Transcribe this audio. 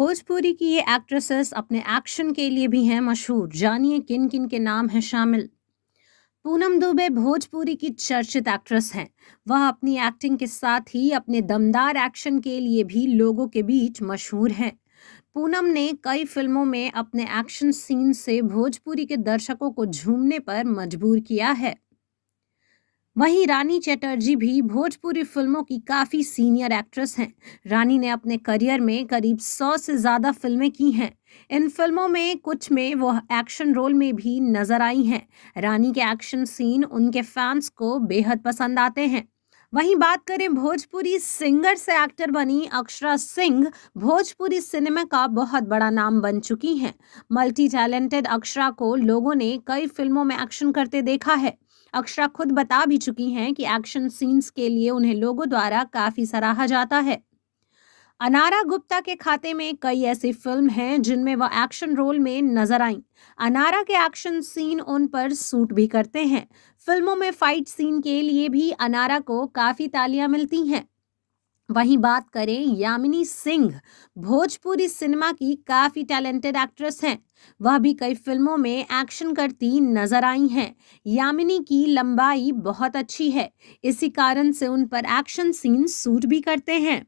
भोजपुरी की ये एक्ट्रेसेस अपने एक्शन के लिए भी हैं मशहूर। जानिए किन किन के नाम हैं शामिल। पूनम दुबे भोजपुरी की चर्चित एक्ट्रेस हैं। वह अपनी एक्टिंग के साथ ही अपने दमदार एक्शन के लिए भी लोगों के बीच मशहूर हैं। पूनम ने कई फिल्मों में अपने एक्शन सीन से भोजपुरी के दर्शकों को झूमने पर मजबूर किया है। वहीं रानी चटर्जी भी भोजपुरी फिल्मों की काफी सीनियर एक्ट्रेस हैं। रानी ने अपने करियर में करीब 100 से ज्यादा फिल्में की हैं। इन फिल्मों में कुछ में वो एक्शन रोल में भी नजर आई हैं। रानी के एक्शन सीन उनके फैंस को बेहद पसंद आते हैं। वहीं बात करें भोजपुरी सिंगर से एक्टर बनी अक्षरा सिंह भोजपुरी सिनेमा का बहुत बड़ा नाम बन चुकी हैं। मल्टी टैलेंटेड अक्षरा को लोगों ने कई फिल्मों में एक्शन करते देखा है। अक्षरा खुद बता भी चुकी हैं कि एक्शन सीन्स के लिए उन्हें लोगों द्वारा काफी सराहा जाता है। अनारा गुप्ता के खाते में कई ऐसी फिल्म हैं जिनमें वह एक्शन रोल में नजर आईं। अनारा के एक्शन सीन उन पर सूट भी करते हैं। फिल्मों में फाइट सीन के लिए भी अनारा को काफी तालियां मिलती हैं। वहीं बात करें यामिनी सिंह भोजपुरी सिनेमा की काफी टैलेंटेड एक्ट्रेस हैं। वह भी कई फिल्मों में एक्शन करती नजर आई हैं। यामिनी की लंबाई बहुत अच्छी है। इसी कारण से उन पर एक्शन सीन सूट भी करते हैं।